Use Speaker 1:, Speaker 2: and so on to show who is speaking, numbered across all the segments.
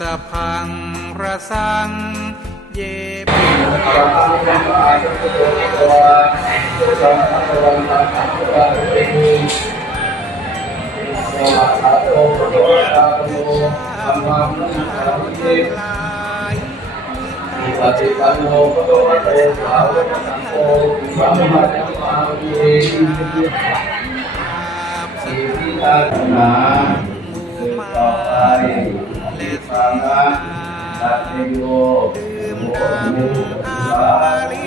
Speaker 1: สพังระ
Speaker 2: สัง เยปิ
Speaker 3: ปัจจิปันตังโาเกิ
Speaker 4: สีต่อไป
Speaker 5: สังฆะสัตโยโมมุสา
Speaker 4: ลิ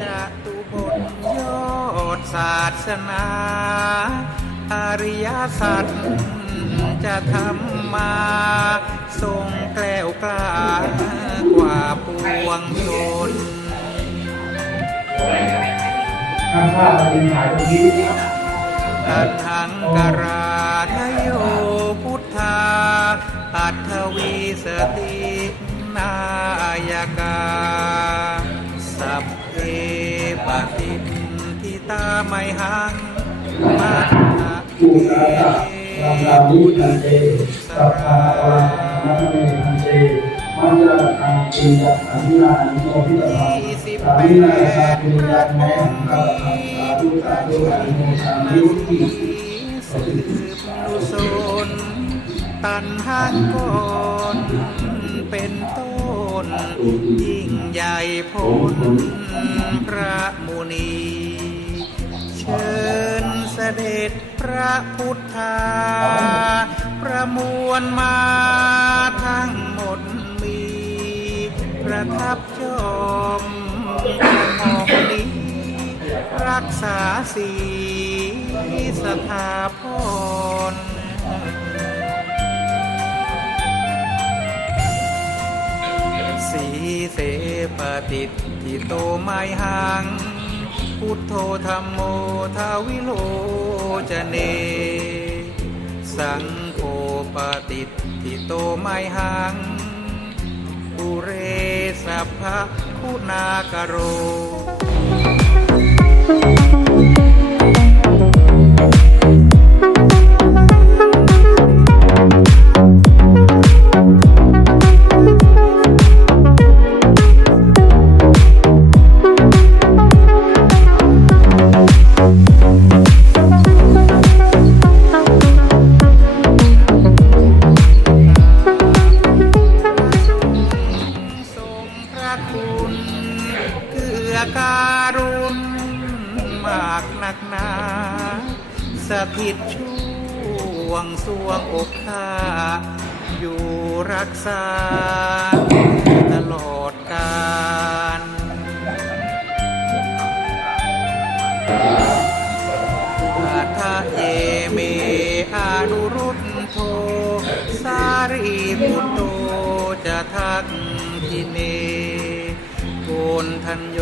Speaker 4: จตุบทยอดศาสนาอริยสัจจะทำมาทรงแกล้วกล้ากว่าปวงชน
Speaker 5: ข้าพเจ้าจะถ่ายตรงนี้
Speaker 4: อันหังกราทโยพุทธา อัตถวีสตินายกา สัพเพปฏิทิตาไมหังมัตตะ
Speaker 2: ผู้สาธะลำลามิพันเตสัพพะอรหังนัมเมพันเต มัจจาคังปิยะสัมนานิโมพิตาภังสามินาสาปิยะแม่ขับขับสาธุสาธุอนุโมทามิ
Speaker 4: สืบกุศลตันหักก่อนเป็นต้น ยิ่งใหญ่พ้นพระมุนีเชิญเสด็จพระพุทธา ประมวลมาทั้ง ประทับจอมหอมนี้รักษาสีสถาพรสีเสปฏิทิโตไมหัง พุทโธธรรมโมทาวิโลจเน สังโฆปฏิทิโตไมหัง ปุเรสัพพะคุณากโร อาทะเยเมอานุรุตโท สารีพุตโตจะทักทิเนโกนทัญโย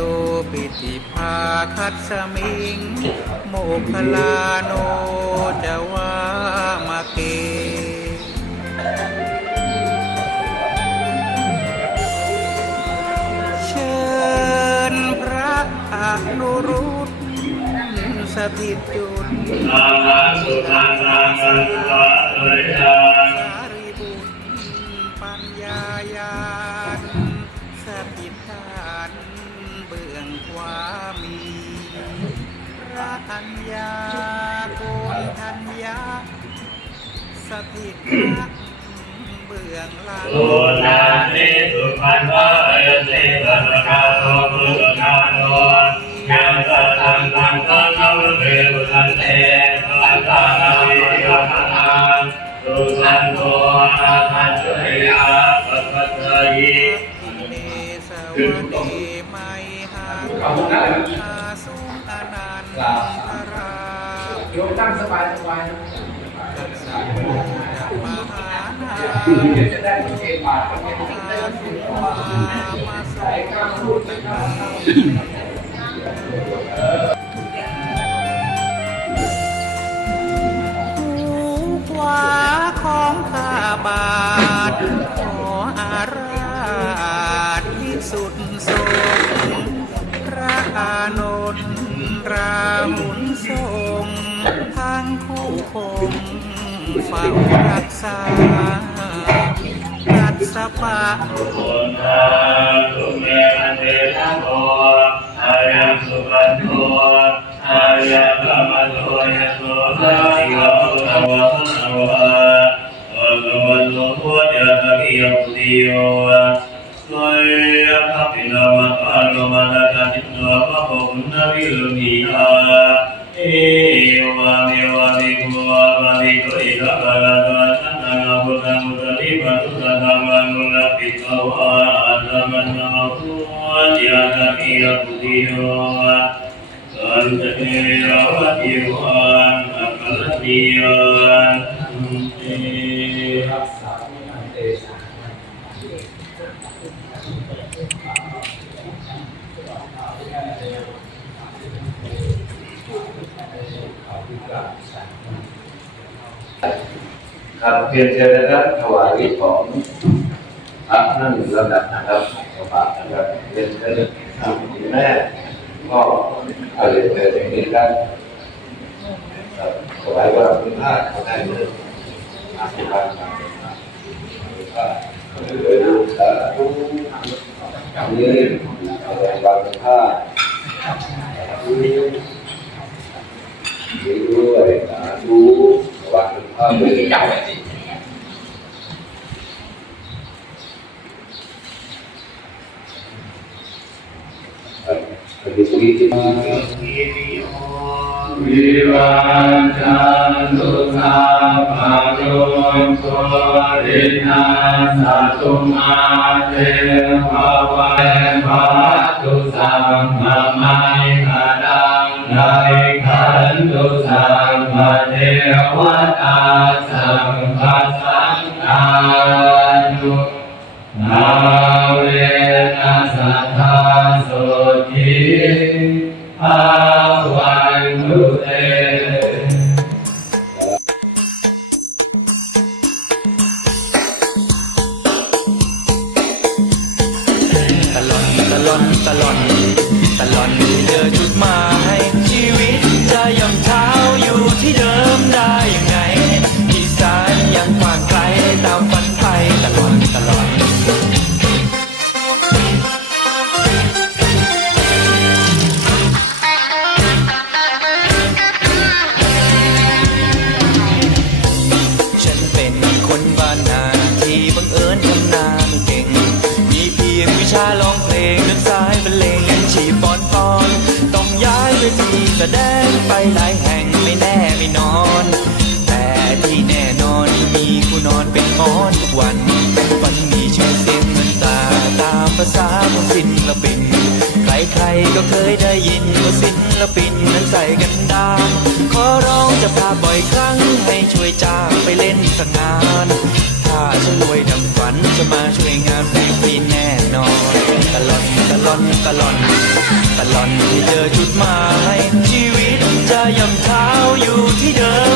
Speaker 4: ปิติภาคัตสมิง โมคลาโนจะวามาเก ถิตจุด
Speaker 6: อาหาสุขังนาสันวะเลยยา
Speaker 4: สารีบุตรปัญญายานสถิตฐานเบื้องขวามีพระอัญญาโกนทัญญาสถิตณเบื้องหลัง
Speaker 6: โลนานิสุขันวะ
Speaker 2: บายสบาย
Speaker 4: หูขวาของข้าบาทขออาราธที่สุดทรงพระอานนท์ราหุน งเฝ้ารักษาตัสปะ
Speaker 6: สุนาสุเมรันเตทังโกอายังสุปันโตอายังกรรมโตยะโสทายิโกตวะวะภะคะวะโตพุทธะภะคิยมุติโยสวยภะปินามัตาโนมานะจันติโนภะปุณณวิรุณียาเอ โยสันเตยวัติวันอัคคติยันเต
Speaker 2: รักษามิอันเตสา
Speaker 6: ส
Speaker 2: ครับเพียงเชิญนะครับถวายของพระนั่งลำดับนะครับสบายนะครับเรียนเชิญ แม่ก็เอาเรียนเชิญอย่างนี้ครับครับายว่าคุณพระเขาได้เลยอาศิบาลครับก็เลยดูสาธุนี้เอาแรงบางค่าดีด้วยสาธุวางข้ามือเก่า
Speaker 7: วิวันจันตุสัพพะโลโควินาสตุมาเตภวันภาตุสัมมามังคลังไลขันตุสัมมเทวตาสัมภสั ขี
Speaker 4: หมอนทุกวันฝันมีชื่อเสียงเงินตาตามภาษาของศิลปิน ใครๆก็เคยได้ยินว่าศิลปินนั้นใส่กันดาขอร้องจะพาบ่อยครั้งให้ช่วยจ้างไปเล่นสักงาน ถ้าฉันรวยดังฝันจะมาช่วยงานพลงฟรีแน่นอน ตลอนตลอนตลอนตลอนที่เจอจุดหมายชีวิตจะย่ำเท้าอยู่ที่เดิม